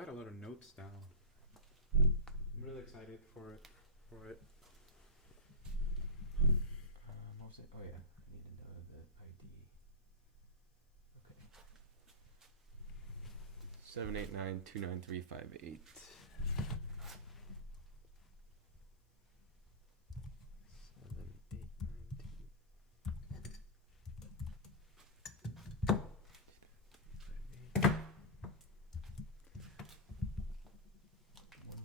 got a lot of notes down. I'm really excited for it. What was it? Oh yeah, I need to know the ID. Okay. 7892935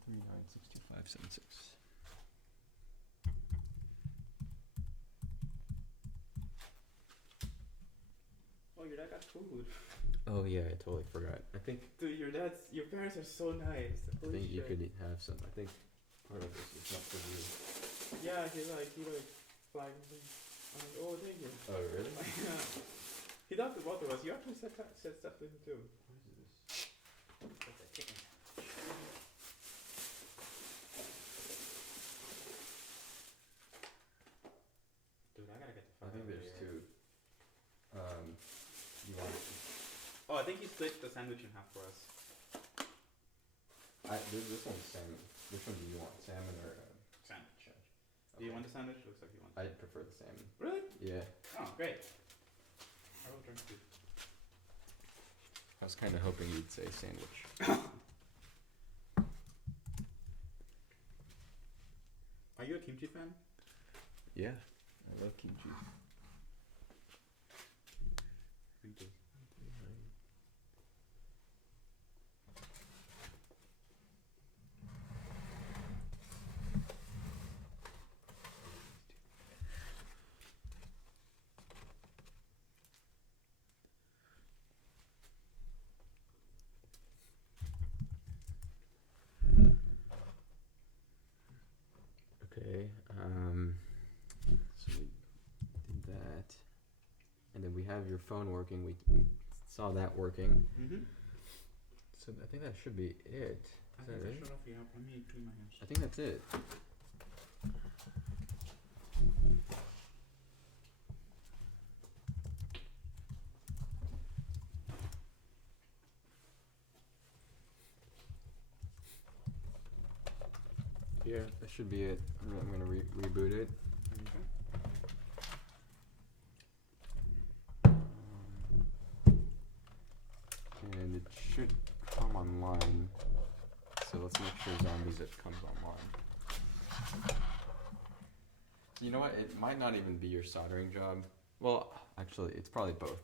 1396256. Oh, your dad got food. Oh yeah, I totally forgot. I think Dude, your parents are so nice. I think you could have some. I think part of this is not for you. Yeah, he flagged me. I'm like, oh, thank you. Oh really? Yeah. He talked to both of us. You actually said stuff to him too. What is this? That's a chicken. Dude, I gotta get the fuck I think out of there's here. two. You want? Oh, I think he split the sandwich in half for us. This one's salmon. Which one do you want? Salmon or Sandwich. okay. Do you want the sandwich? Looks like you want. I prefer the salmon. Really? Yeah. Oh, great. I will drink too. I was kind of hoping you'd say sandwich. Are you a kimchi fan? Yeah, I love kimchi. Me too. Okay, so we did that, and then we have your phone working. We saw that working. Mm-hmm. So I think that should be it. I Is think that I it? shut off the app. Let me clean my hands. I think that's it. Yeah, that should be it. I'm gonna reboot it. Okay. And it should come online. So let's make sure Zombies It comes online. You know what? It might not even be your soldering job. Well, actually, it's probably both.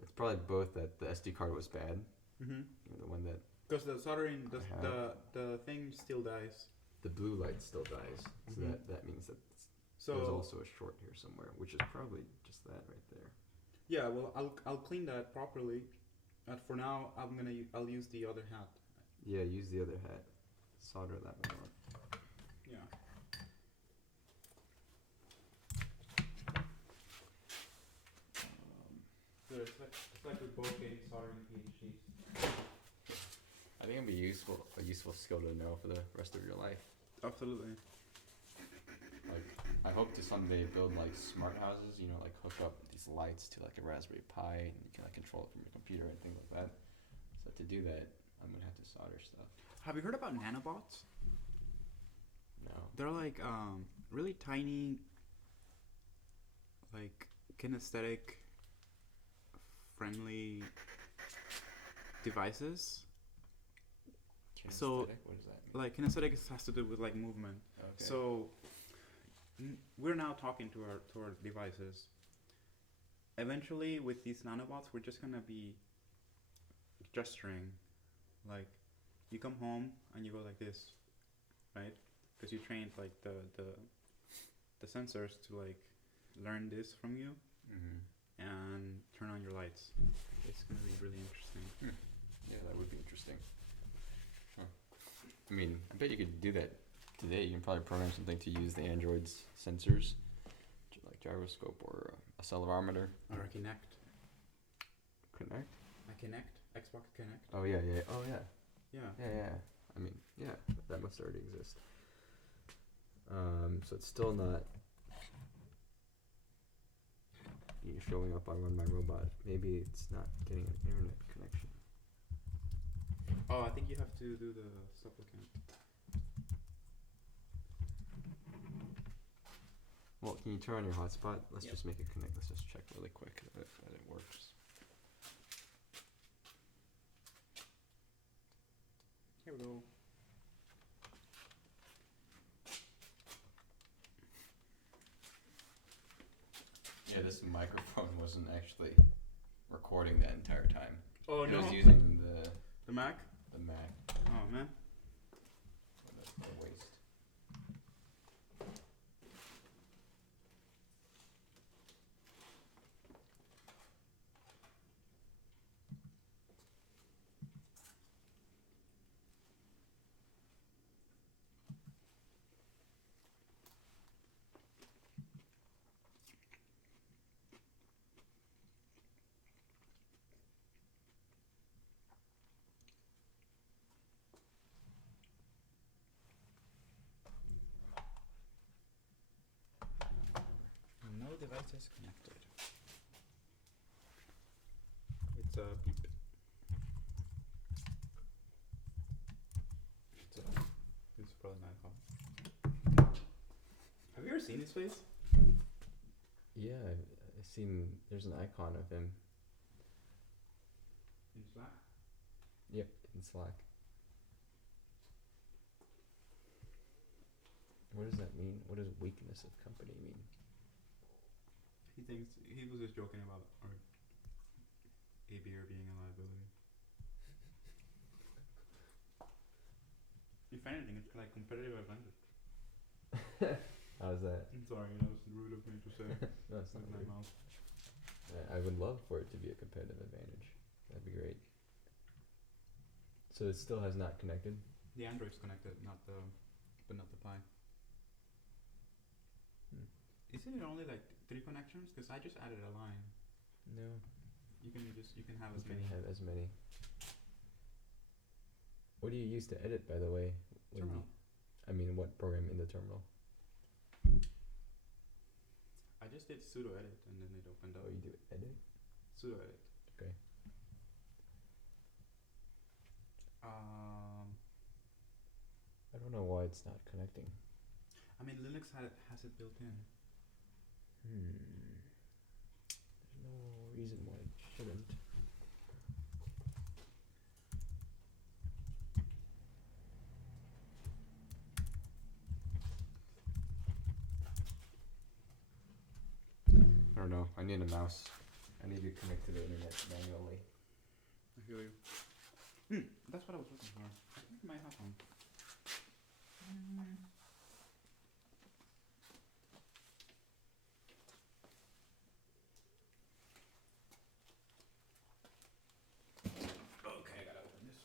It's probably both that the SD card was bad. Mm-hmm. You know, the one that Because the soldering, I have. the thing still dies. the blue light still dies. So Mhm. that means that So there's also a short here somewhere, which is probably just that right there. yeah, well, I'll clean that properly. But for now, I'll use the other hat. Yeah, use the other hat. Solder that one on. Yeah. So it's like we're both getting soldering PhDs. I think it'd be a useful skill to know for the rest of your life. Absolutely. Like, I hope to someday build like smart houses. You know, like hook up these lights to like a Raspberry Pi, and you can like control it from your computer and things like that. So to do that, I'm gonna have to solder stuff. Have you heard about nanobots? No. They're like really tiny, like kinesthetic friendly devices. So, Kinesthetic? What does that mean? Like kinesthetic has to do with like movement. Okay. So we're now talking to our devices. Eventually, with these nanobots, we're just gonna be gesturing. Like, you come home and you go like this, right? Because you trained like the sensors to like learn this from you and turn on your lights. It's gonna be really interesting. Yeah, that would be interesting. Huh. I mean, I bet you could do that today. You can probably program something to use the Android's sensors, like gyroscope or accelerometer. Or a Kinect. Connect? A Kinect? Xbox Kinect? Oh yeah, yeah. Oh yeah. Yeah. Yeah. I mean, yeah, that must already exist. So it's still not showing up on RunMyRobot. Maybe it's not getting an internet connection. Oh, I think you have to do the supplicant. Well, can you turn on your hotspot? Let's Yep. just make it connect. Let's just check really quick if it works. Here we go. Yeah, this microphone wasn't actually recording that entire time. Oh It no. was using The Mac. the Mac. Oh man. That's a waste. No devices connected. It's a beep. It's this is probably not hot. Have you ever seen his face? Yeah, I've seen. There's an icon of him. In Slack? Yep, in Slack. What does that mean? What does weakness of company mean? He thinks he was just joking about our a beer being a liability. If anything, it's like competitive advantage. How's that? I'm sorry, that was rude of me to say. No, it's not With my rude. mouth. I would love for it to be a competitive advantage. That'd be great. So it still has not connected? The Android's connected, but not the Pi. Hmm. Isn't it only like 3 connections? Because I just added a line. No. You can have You as can many. have as many. What do you use to edit, by the way? When Terminal. I mean, what program in the terminal? I just did sudo edit and then it opened up. Oh, you do edit? Sudo edit. Okay. I don't know why it's not connecting. I mean Linux has it built in. There's no reason why it shouldn't. I don't know. I need a mouse. I need to connect to the internet manually. I feel you. That's what I was looking for. I think I might have one. Okay, I gotta open this.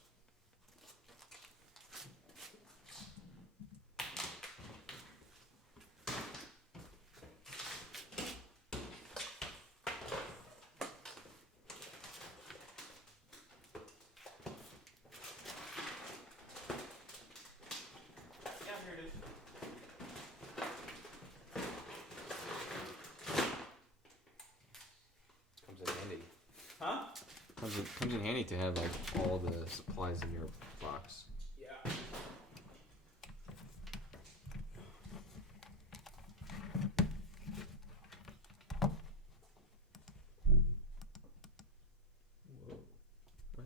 Yeah, here it is. Comes in handy. Huh? Comes in handy to have like all the supplies in your box. Yeah. Whoa. What?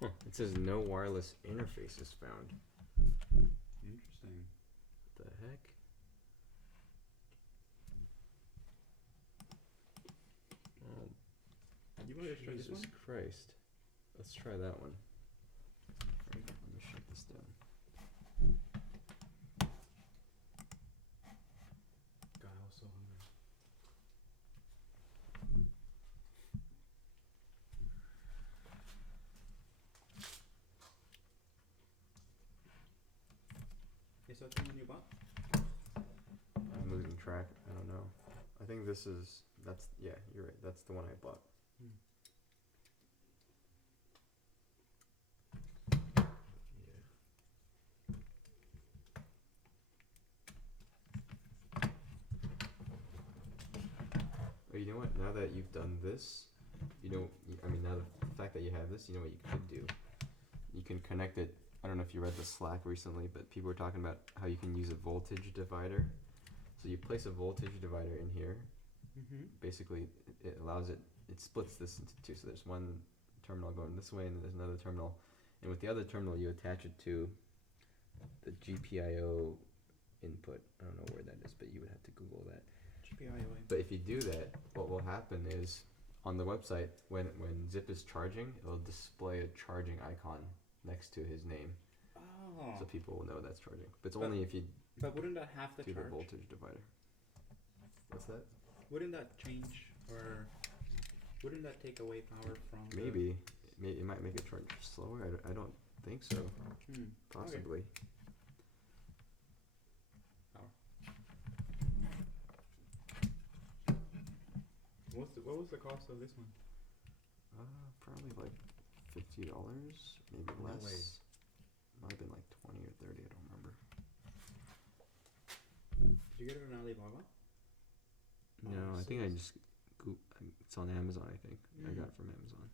Huh. It says no wireless interfaces found. Interesting. What the heck? Oh, You want to try this Jesus one? Christ. Let's try that one. Alright, let me shut this down. God, I was so hungry. Is that the one you bought? I'm losing track. I don't know. I think that's, yeah, you're right. That's the one I bought. Yeah. you know what? Now that you've done this, I mean, now the fact that you have this, you know what you could do? You can connect it. I don't know if you read the Slack recently, but people were talking about how you can use a voltage divider. So you place a voltage divider in here. Mm-hmm. Basically, it allows it splits this into two. So there's one terminal going this way, and then there's another terminal. And with the other terminal, you attach it to the GPIO input. I don't know where that is, but you would have to Google that. GPIO. But if you do that, what will happen is on the website, when Zip is charging, it'll display a charging icon next to his name. Oh. So people will know that's charging. But it's only if you But wouldn't that have the do charge? the voltage divider. What's that? Wouldn't that change, or wouldn't that take away power from? Maybe. It might make it charge slower. I don't think so. Possibly. Okay. Power. What was the cost of this one? Probably like $50, maybe No less. way. Might have been like 20 or 30. I don't remember. Did you get it on Alibaba? No, I think I just it's on Amazon. I think I got it from Amazon.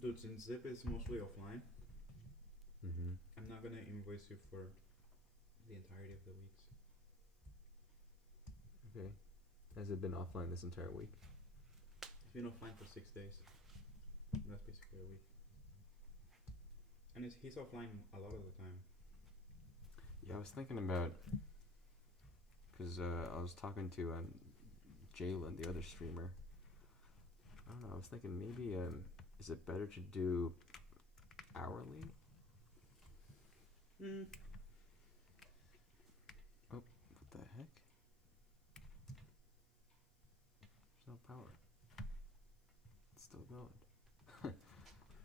Dude, since Zip is mostly offline, Mm-hmm. I'm not gonna invoice you for the entirety of the weeks. Okay. Has it been offline this entire week? It's been offline for 6 days. That's basically a week. And he's offline a lot of the time. Yeah, I was thinking about, because I was talking to Jalen, the other streamer. I don't know, I was thinking maybe, is it better to do hourly? Oh, what the heck? There's no power. It's still going. Oh,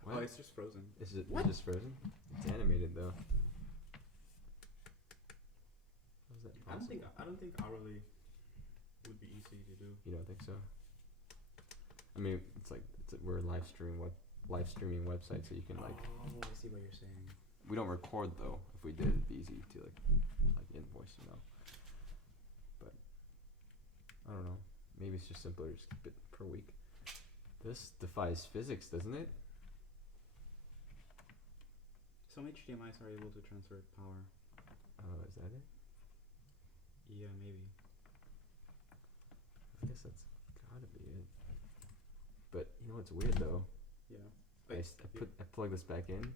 What? it's just frozen. Is it What? just frozen? It's animated though. How is that possible? I don't think hourly would be easy to do. You don't think so? I mean, we're a live streaming website, so you can like. Oh, I see what you're saying. We don't record though. If we did, it'd be easy to like invoice, But I don't know. Maybe it's just simpler to just keep it per week. This defies physics, doesn't it? Some HDMIs are able to transfer power. Is that it? Yeah, maybe. I guess that's gotta be it. But you know what's weird though? Yeah. I plug this back in.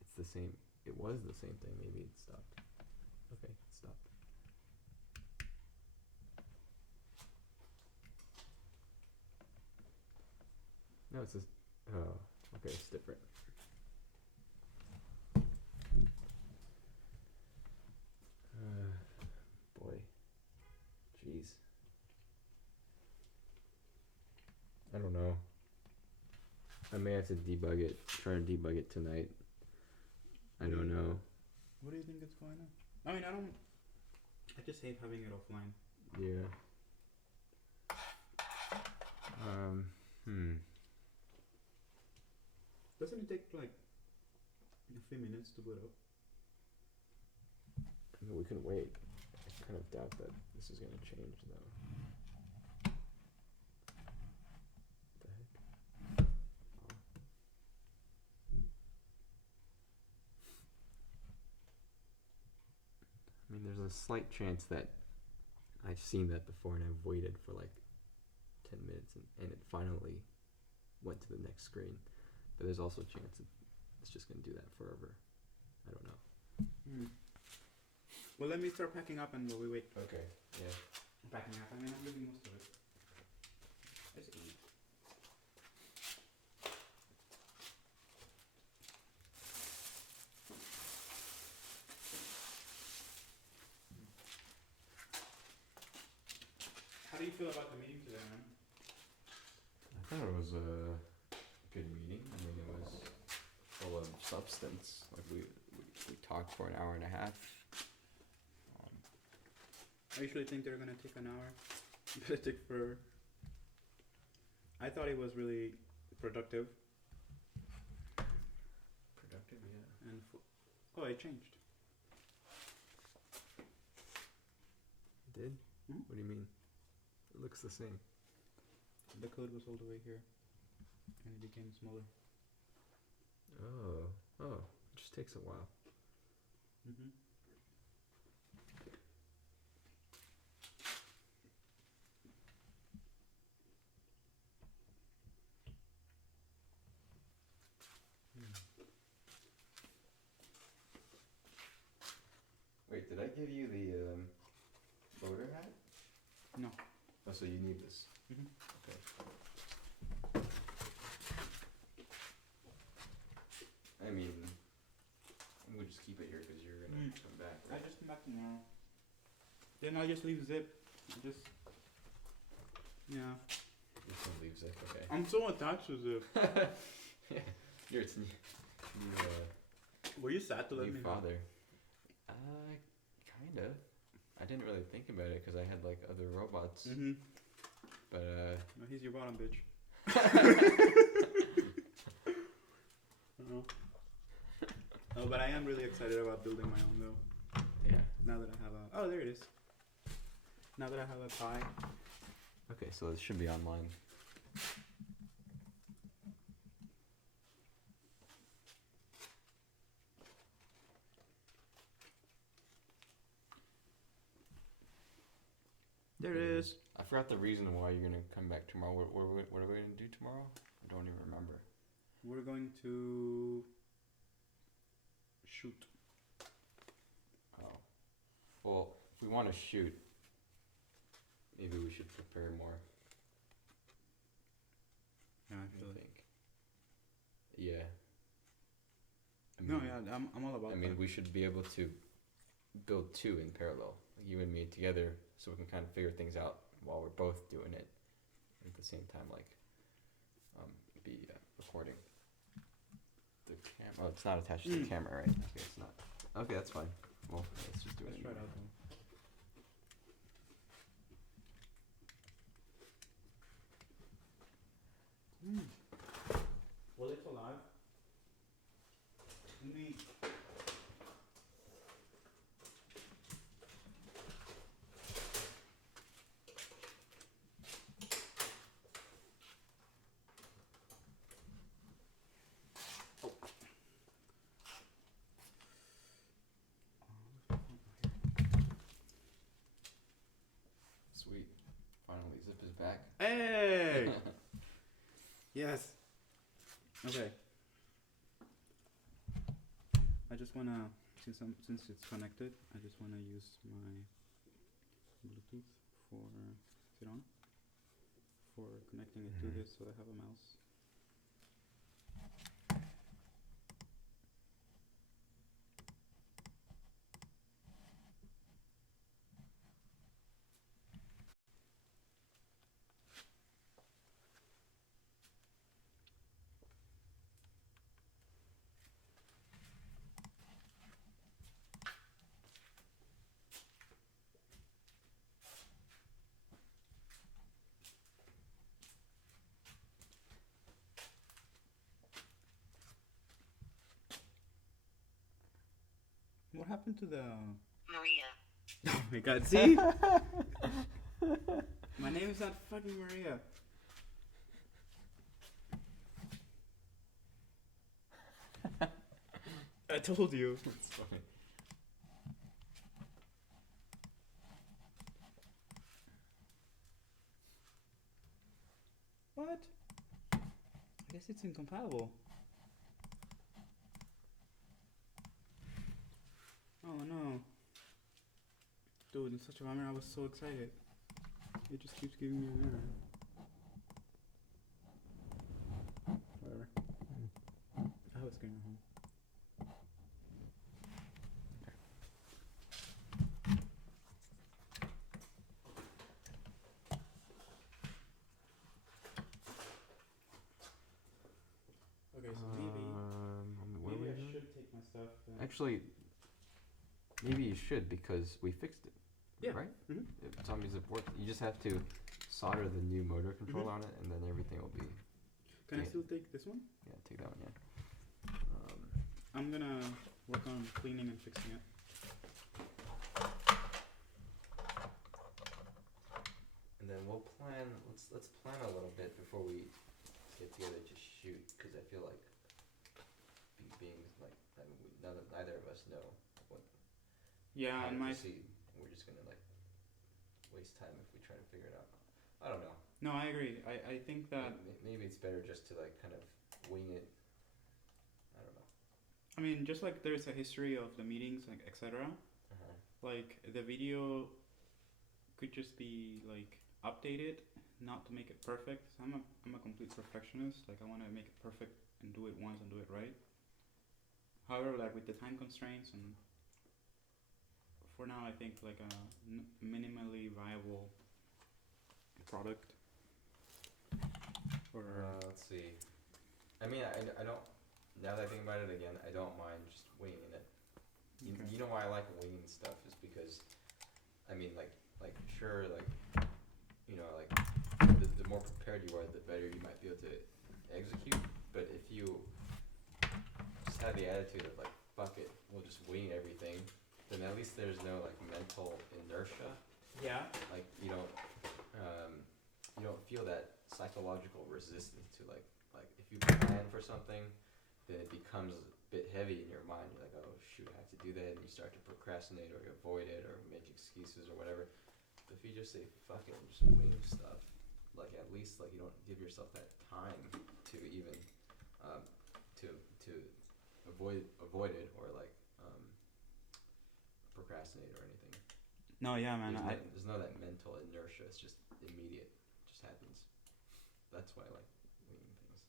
It's the same. It was the same thing. Maybe it stopped. Okay, it stopped. No, it's just. Oh, okay, it's different. Boy, jeez. I don't know. I may have to debug it. Try to debug it tonight. I don't know. What do you think is going on? I mean, I just hate having it offline. Yeah. Doesn't it take like a few minutes to boot up? I mean, we can wait. I kind of doubt that this is gonna change though. What the heck? Oh. I mean, there's a slight chance that I've seen that before and I've waited for like 10 minutes and it finally went to the next screen. But there's also a chance it's just going to do that forever. I don't know. Well, let me start packing up and while we wait. Okay, yeah. Packing up, I mean, I'm doing most of it. Let's eat. do you feel about the meeting today, man? I thought it was a good meeting. I mean, it was full of substance. Like we talked for an hour and a half. I usually think they're gonna take an hour, but it took for. I thought it was really productive. Productive, yeah. And oh, it changed. Did? Mhm. What do you mean? It looks the same. The code was all the way here, and it became smaller. Oh, it just takes a while. Mm-hmm. Wait, did I give you the voter hat? No. Oh, so you need this. Mm-hmm. Okay. I mean, we'll just keep it here because you're gonna come back, I right? just come back tomorrow. Then I'll just leave zip. Yeah. You can leave Zip, okay. I'm so attached to zip. Yeah, you're its new Were you sad to let me know? father. Kind of. I didn't really think about it because I had like other robots, Mm-hmm. but No, he's your bottom bitch. Oh, but I am really excited about building my own though. yeah. Now that I have a oh, there it is. Now that I have a pie. Okay, so it should be online. There it is. I forgot the reason why you're gonna come back tomorrow. What are we gonna do tomorrow? I don't even remember. We're going to shoot. Oh. Well, if we want to shoot, maybe we should prepare more. Yeah, I I feel it. think. Yeah. No, yeah, I'm all about I mean, that. we should be able to build two in parallel, like you and me together, so we can kind of figure things out while we're both doing it at the same time, like be recording the camera. Oh, it's not attached to the camera, right? Okay, it's not. Okay, that's fine. Well, let's just do it. Let's try it out though. Well, it's alive. Let me. Sweet. Finally, Zip is back. Hey! Yes. Okay. I just wanna since it's connected, I just wanna use my Bluetooth for is it on? For connecting it to this so I have a mouse. What happened to the Maria. Oh my god, see? My name is not fucking Maria. I told you. It's funny. What? I guess it's incompatible. Oh no. Dude, in such a bummer, I was so excited. It just keeps giving me an error. Whatever. I have a screen at home. Actually, maybe you should because we fixed it. Yeah. Right? Mhm. Zombies have worked. You just have to solder the new motor control Mhm. on it, and then everything will be. Can I Yeah. still take this one? Yeah, take that one. Yeah. I'm gonna work on cleaning and fixing it. And then we'll plan. Let's plan a little bit before we get together to shoot, because I feel like being like neither of us know what. Yeah, how and to my proceed. We're just gonna like waste time if we try to figure it out. I don't know. no, I agree. I think that Maybe it's better just to like kind of wing it. I don't know. I mean, just like there's a history of the meetings, like etc. Uh-huh. Like the video could just be like updated, not to make it perfect. So I'm a complete perfectionist. Like I want to make it perfect and do it once and do it right. However, like with the time constraints and for now, I think like a minimally viable product. Or Let's see. I mean, I don't. Now that I think about it again, I don't mind just winging it. okay. You know why I like winging stuff is because, I mean, like sure, like, you know, like, the more prepared you are, the better you might be able to execute. But if you just have the attitude of like, fuck it, we'll just wing everything, then at least there's no like mental inertia. Yeah. Like you don't feel that psychological resistance to like if you plan for something, then it becomes a bit heavy in your mind. You're like, oh shoot, I have to do that, and you start to procrastinate or you avoid it or make excuses or whatever. But if you just say fuck it and just wing stuff, like at least like you don't give yourself that time to even to avoid it or like procrastinate or anything. No, yeah, man. There's no that mental inertia. It's just immediate. It just happens. That's why I like winging things.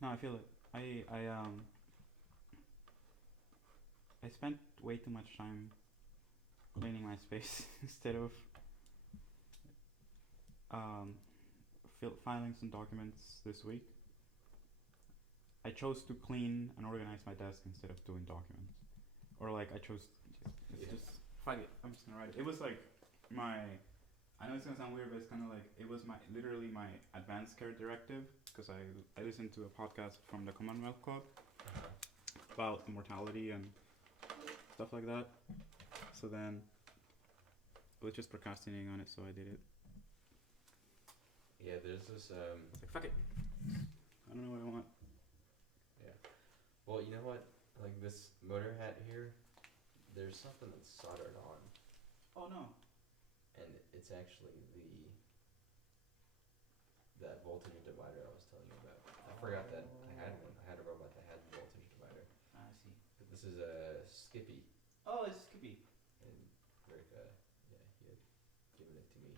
No, I feel it. I spent way too much time cleaning my space instead of filing some documents this week. I chose to clean and organize my desk instead of doing documents, or like I chose. Just fuck it. I'm just gonna write it. It was like my. I know it's gonna sound weird, but it's kind of like it was literally my advanced care directive because I listened to a podcast from the Commonwealth Club about immortality and stuff like that. So then I was just procrastinating on it, so I did it. Yeah, there's this. I was like, fuck it. I don't know what I want. Yeah. Well, you know what? Like this motor hat here, there's something that's soldered on. Oh no. And it's actually that voltage divider I was telling you about. I forgot that I had one. I had a robot that had the voltage divider. I see. But this is a Skippy, Oh, it's Skippy. and Rick, he had given it to me.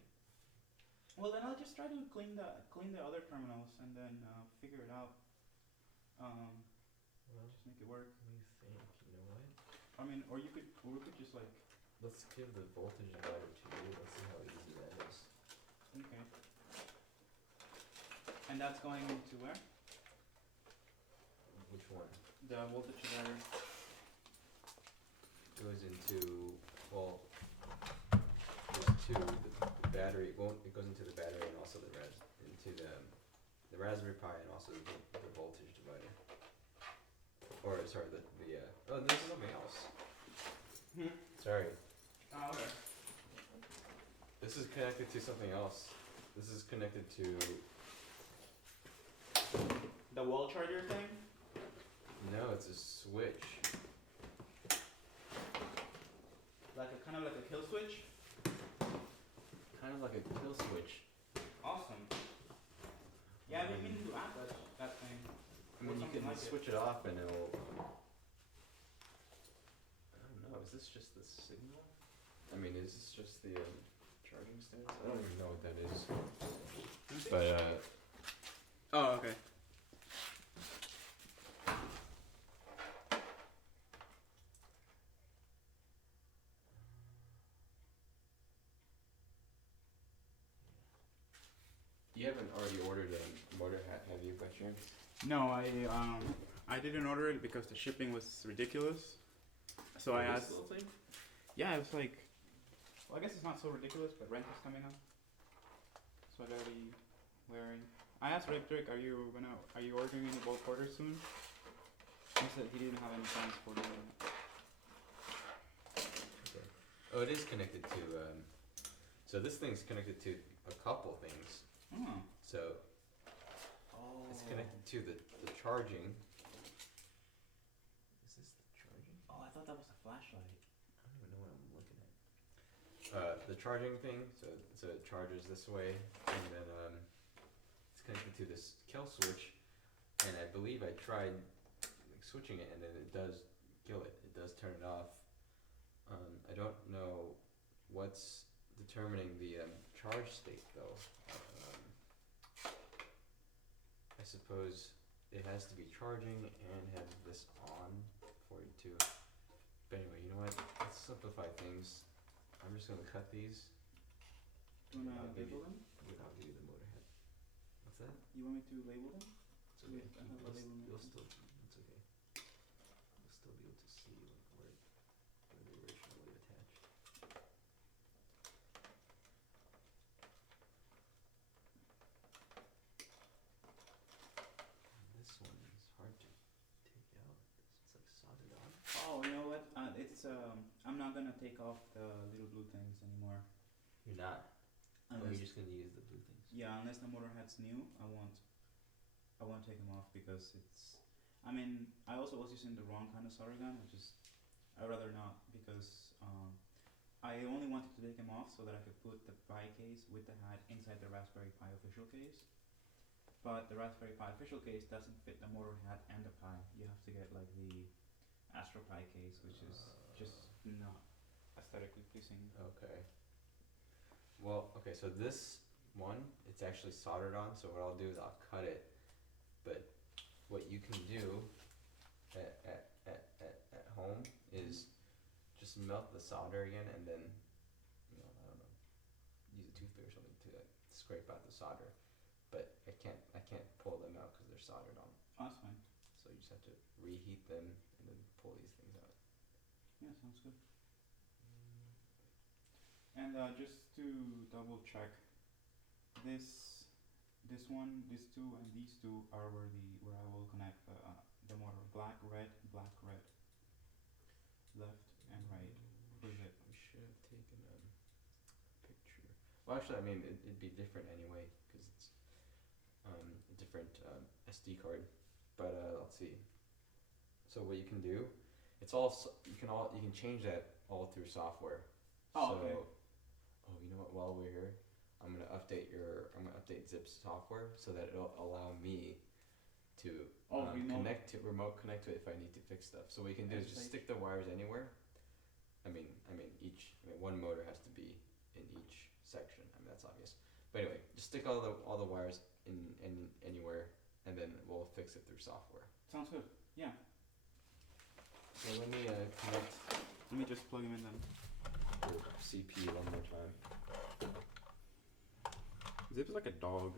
Well, then I'll just try to clean the other terminals and then figure it out. Well, Just make it work. let me think. You know what? I mean, or we could just like. Let's give the voltage divider to you. Let's see how easy that is. Okay. And that's going into where? Which one? The voltage divider. Goes into, well, there's two. The battery, well, it goes into the battery and also into the Raspberry Pi and also the voltage divider. Or, sorry, oh, this is something else. Sorry. Oh, okay. This is connected to something else. This is connected to, The wall charger thing? no, it's a switch. Like a kind of like a kill switch? Kind of like a kill switch. Awesome. Yeah, I've been meaning to add that thing. I mean, you something can like it. switch it off and it'll, I don't know, is this just the signal? I mean, is this just the charging stance? I don't even know what that is. But, Oh, okay. you haven't already ordered a motor hat, have you, by chance? No, I didn't order it because the shipping was ridiculous. So I asked. Little thing? Yeah, it was like. Well, I guess it's not so ridiculous, but rent is coming up, so I gotta be wearing. I asked Rick, are you ordering any bulk orders soon? He said he didn't have any plans for doing it. Okay. Oh, it is connected to. So this thing's connected to a couple things. Oh. So it's connected to the charging. Is this the charging? Oh, I thought that was a flashlight. I don't even know what I'm looking at. The charging thing. So it charges this way, and then it's connected to this kill switch. And I believe I tried like switching it, and then it does kill it. It does turn it off. I don't know what's determining the charge state though. I suppose it has to be charging and have this on for you too. But anyway, you know what? Let's simplify things. I'm just gonna cut these. Do you I'll wanna give label you- them? I'll give you the motor head. What's that? You want me to label them? It's okay. I have a label You'll made. still. It's okay. You'll still be able to see like where they originally attached. This one is hard to take out. It's like soldered on. Oh, you know what? I'm not gonna take off the little blue things anymore. You're not. Or Unless, you're just gonna use the blue things. yeah, unless the motor head's new, I won't take them off because it's. I mean, I also was using the wrong kind of solder gun, which is I'd rather not because I only wanted to take them off so that I could put the Pi case with the hat inside the Raspberry Pi official case. But the Raspberry Pi official case doesn't fit the motor hat and the Pi. You have to get like the Astro Pi case, which is just not aesthetically pleasing. Okay. Well, okay, so this one, it's actually soldered on, so what I'll do is I'll cut it. But what you can do at home is just melt the solder again and then, I don't know, use a toothpick or something to scrape out the solder. But I can't pull them out because they're soldered on. Oh, that's fine. So you just have to reheat them and then pull these things out. Yeah, sounds good. And just to double check, this one, these two, and these two are where I will connect the motor. Black, red, left and right. Where is it? We should have taken a picture. Well, actually, I mean, it'd be different anyway because it's a different SD card. But let's see. So what you can do, you can change that all through software. Oh, so, okay. Oh, you know what? While we're here, I'm gonna update Zip's software so that it'll allow me to remote connect to it if I need to fix stuff. So what you can do is just stick the wires anywhere. One motor has to be in each section. I mean that's obvious. But anyway, just stick all the wires in anywhere, and then we'll fix it through software. Sounds good. Yeah. So let me connect Let me just plug him in then. the CPU one more time. Zip's like a dog.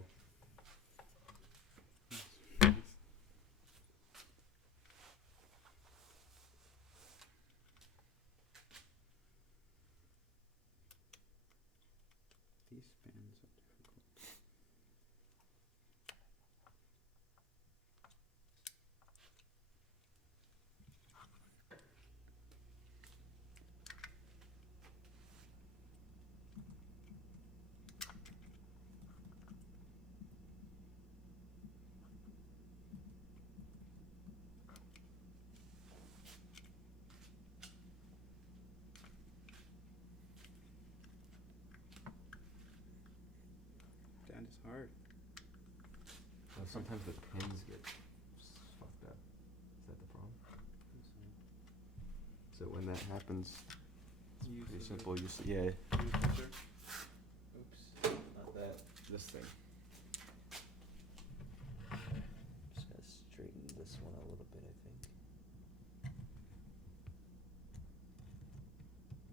These pins are difficult. That is hard. Well, sometimes the pins get fucked up. Is that the problem? So when that happens, it's pretty simple. You see, yeah. Oops, not that. This thing. Just gotta straighten this one a little bit, I think.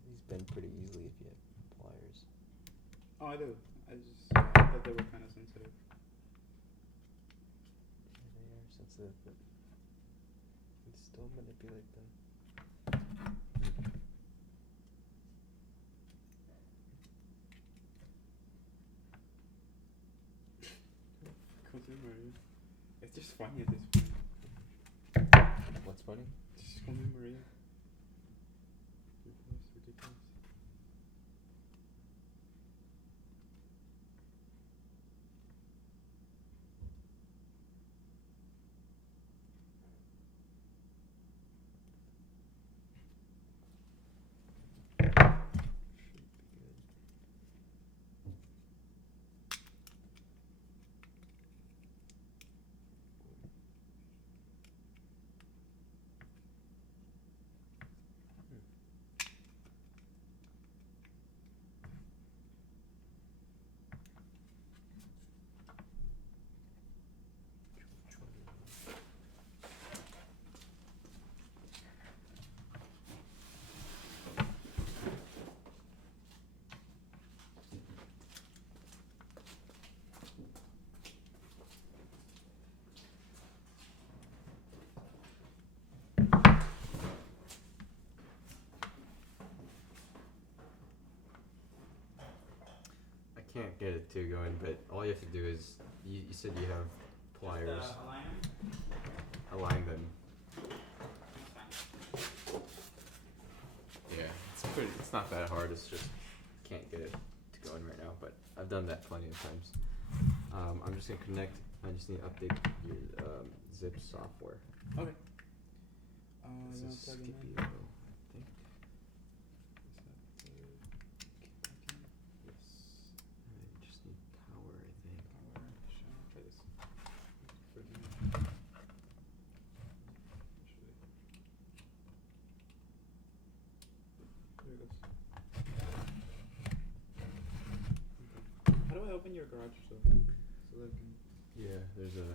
These bend pretty easily if you have pliers. Oh, I do. I thought they were kind of sensitive. Yeah, they are sensitive, but Don't manipulate them. Jose Maria. It's just funny at this point. What's funny? Just call me Maria. Ridiculous, ridiculous. I can't get it to going, but all you have to do is you said you have pliers. Align them. Yeah, it's not that hard. It's just can't get it to going right now. But I've done that plenty of times. I'm just gonna connect. I just need to update your zip software. Okay. This you is wanna plug him Skippy, in? I think. Yes. I just need power, I think. Power. Sure. Try this. For the There it goes. Okay. How do I open your garage so that I can? Yeah, there's a.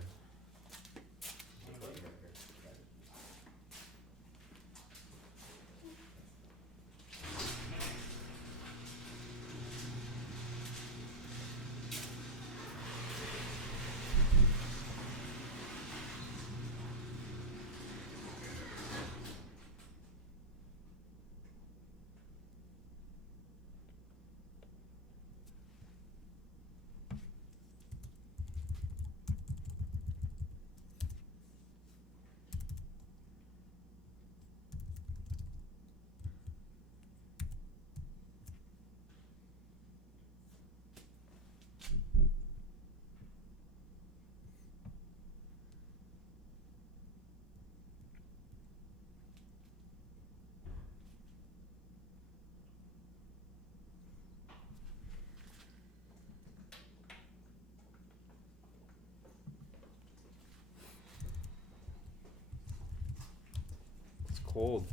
It's cold.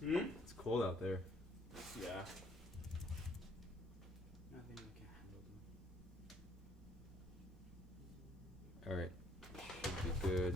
It's cold out there. Yeah. Nothing we can handle them. Alright. Should be good.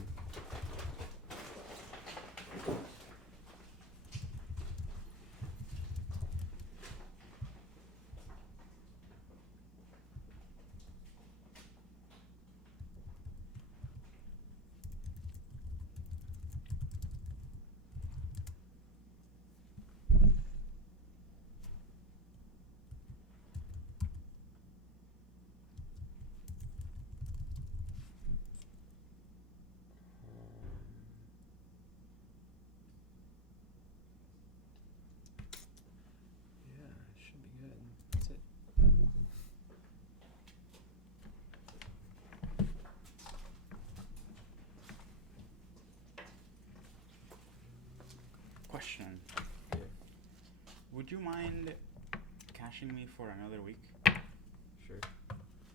Yeah, it should be good. That's it. Question. Yeah. Would you mind cashing me for another week? Sure.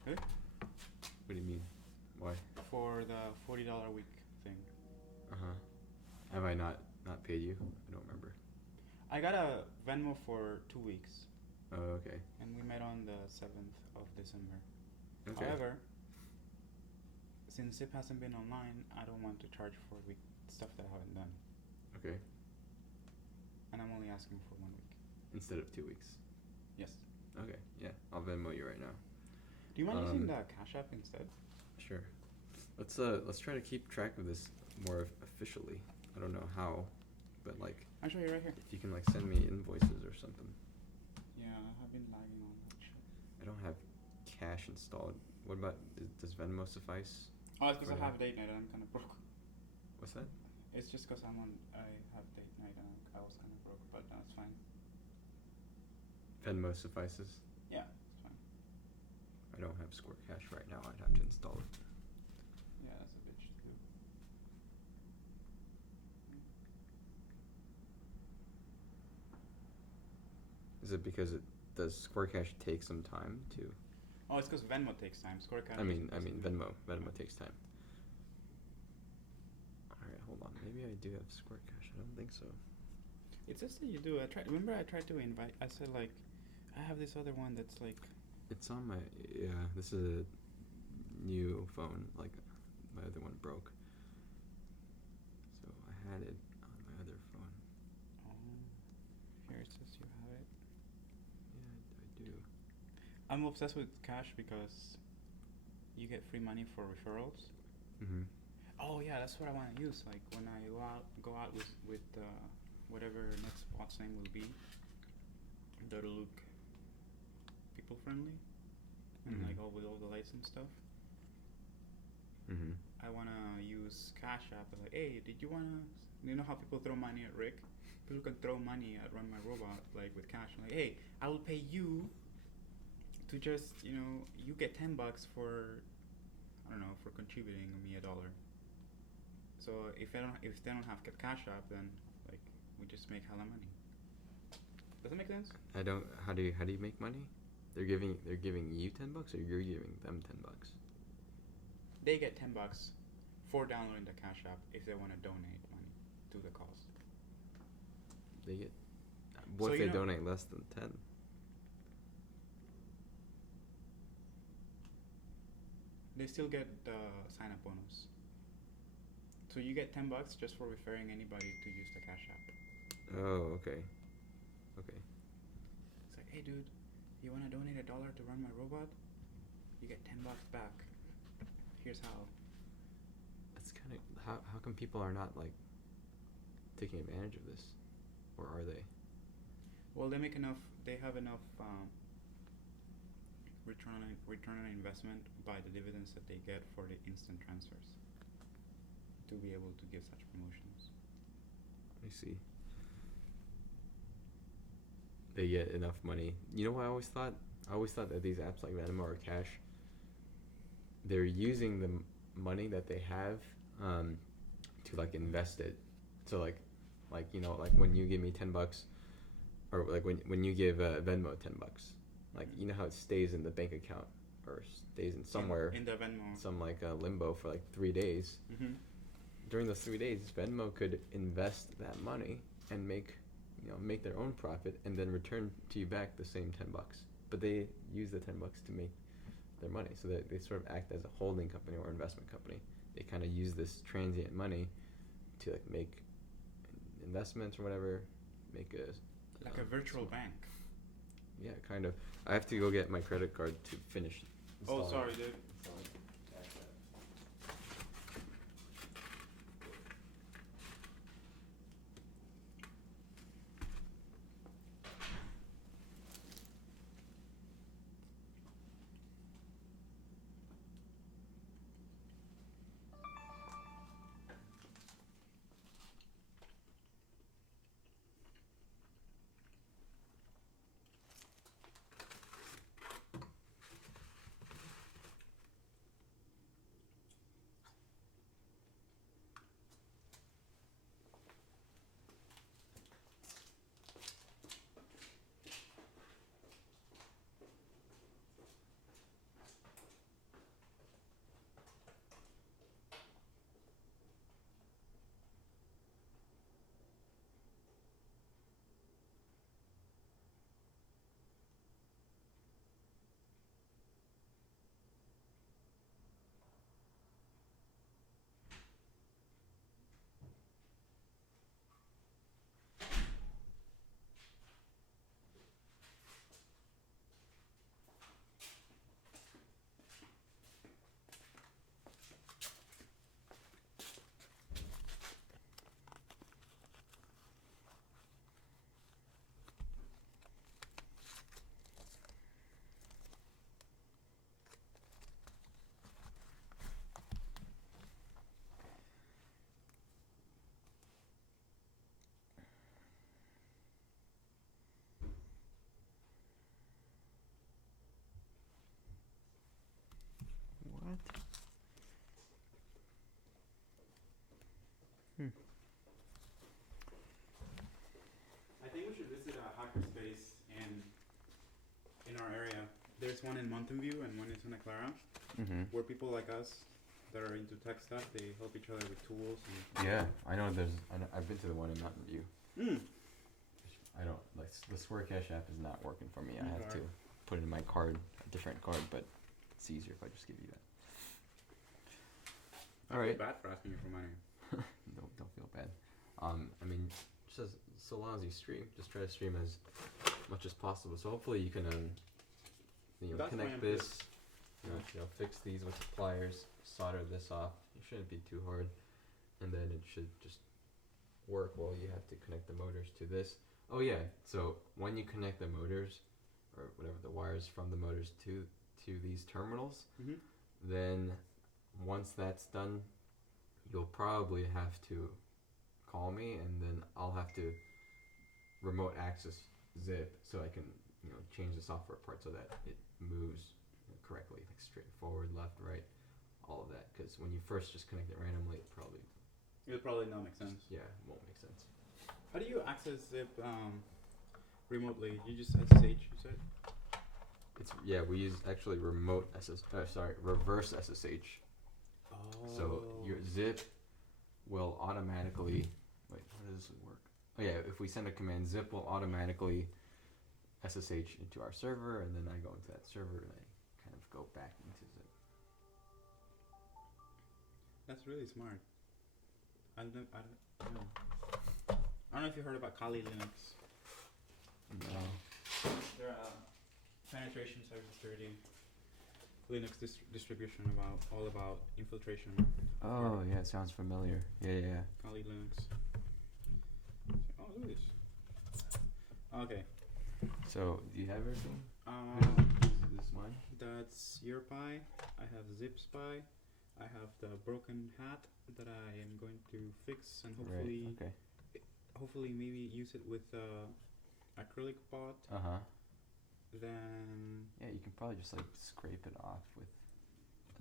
Good? What do you mean? Why? For the $40 a week thing. Uh-huh. Have I not paid you? I don't remember. I got a Venmo for 2 weeks, Oh, okay. and we met on the 7th of December. Okay. However, since Zip hasn't been online, I don't want to charge for stuff that I haven't done. Okay. And I'm only asking for 1 week. Instead of 2 weeks. Yes. Okay, yeah. I'll Venmo you right now. Do you mind using the Cash App instead? Sure. Let's try to keep track of this more officially. I don't know how, but like I'll show you right here. if you can like send me invoices or something. Yeah, I have been lagging on that shit. I don't have cash installed. What about does Venmo suffice? Oh, it's because I Right. have date night and I'm kind of broke. What's that? It's just because I have date night and I was kind of broke, but that's fine. Venmo suffices. Yeah, it's fine. I don't have Square Cash right now. I'd have to install it. Yeah, that's a bitch to do. Is it because does Square Cash take some time to? Oh, it's because Venmo takes time. Square Cash. I mean Venmo takes time. All right, hold on. Maybe I do have Square Cash. I don't think so. It says that you do. Remember, I tried to invite. I said like, I have this other one that's like. It's on my This is a new phone. Like my other one broke, so I had it on my other phone. Oh, here it says you have it. Yeah, I do. I'm obsessed with Cash because you get free money for referrals. Mhm. Oh yeah, that's what I want to use. Like when I go out with whatever next bot's name will be, that'll look people friendly and Mhm. like all with all the lights and stuff. Mhm. I wanna use Cash App. Like, hey, did you wanna? You know how people throw money at Rick? People can throw money at RunMyRobot like with Cash. Like, hey, I will pay you to just you get $10 for I don't know for contributing me $1. So if they don't have Cash App, then like we just make hella money. Does that make sense? I don't. How do you make money? They're giving you $10, or you're giving them $10. They get $10 for downloading the Cash App if they want to donate money to the cause. They get. What So if you they know- donate less than 10? They still get the sign up bonus. So you get $10 just for referring anybody to use the Cash App. Oh, okay. Okay. It's like, hey dude, you wanna donate $1 to RunMyRobot? You get $10 back. Here's how. That's kind of how come people are not like taking advantage of this, or are they? Well, they make enough. They have enough return on investment by the dividends that they get for the instant transfers to be able to give such promotions. I see. They get enough money. You know what I always thought? I always thought that these apps like Venmo or Cash, they're using the money that they have to like invest it. So like like when you give me $10, or like when you give Venmo $10, like you know how it stays in the bank account or stays in somewhere in the Venmo. some like limbo for like 3 days. Mm-hmm. During those 3 days, Venmo could invest that money and make their own profit and then return to you back the same $10. But they use the $10 to make their money, so they sort of act as a holding company or investment company. They kind of use this transient money to like make investments or whatever, make Like a virtual bank. Yeah, kind of. I have to go get my credit card to finish. Oh, installing- sorry, dude. installing Cash App. I think we should visit a hackerspace in our area. There's one in Mountain View and one in Santa Clara, Mm-hmm. where people like us that are into tech stuff, they help each other with tools. Yeah, I know. I've been to the one in Mountain View. Mm. I don't like the Square Cash app is not working for me. I have to Okay. put it in my card, a different card, but it's easier if I just give you that. All I right. feel bad for asking you for money. Don't feel bad. I mean, just so long as you stream, just try to stream as much as possible. So hopefully you can That's why connect I'm this, fix these with the pliers, solder this off. It shouldn't be too hard, and then it should just work. Well, you have to connect the motors to this. Oh yeah. So when you connect the motors, or whatever the wires from the motors to these terminals, Mm-hmm. then once that's done, you'll probably have to call me, and then I'll have to remote access zip so I can change the software part so that it moves correctly, like straight forward, left, right, all of that. Because when you first just connect it randomly, it It'll probably not make sense. won't make sense. How do you access zip remotely? You just SSH, you said? We use actually reverse SSH. Oh. So your zip will automatically wait. How does it work? Oh yeah, if we send a command, zip will automatically SSH into our server, and then I go into that server and I kind of go back into zip. That's really smart. I don't know if you heard about Kali Linux. No. They're a penetration cybersecurity Linux distribution all about infiltration. Oh yeah, it sounds familiar. Yeah. Kali Linux. Oh, look at this. Okay. So do you have everything? Is this mine? That's your Pi. I have Zip Spy. I have the broken hat that I am going to fix and hopefully, Right. Okay. hopefully maybe use it with acrylic pot. Then Yeah, you can probably just like scrape it off with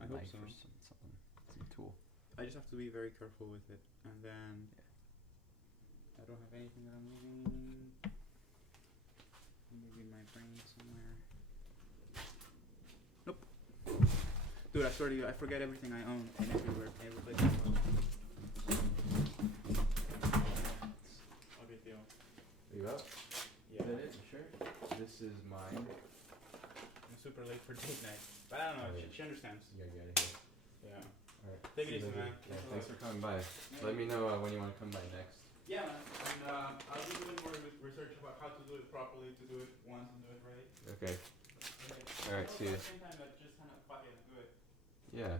a I hope knife so. or some tool. I just have to be very careful with it. And then I don't have anything that I'm moving. Maybe my brain somewhere. Nope. Dude, I swear to you, I forget everything I own and everywhere. Every place I go. No big deal. You up? Yeah. Is that it? You sure? This is mine. I'm super late for date night. But I don't know, Oh, yeah. she understands. You gotta get out of here. Yeah. Alright. Take it easy, man. Yeah, thanks for coming by. Let me know when you want to come by next. Yeah, man. And I'll be doing more research about how to do it properly, to do it once and do it right. Okay. Okay. Alright, see ya. At the same time, just kind of fuck it and do it. Yeah.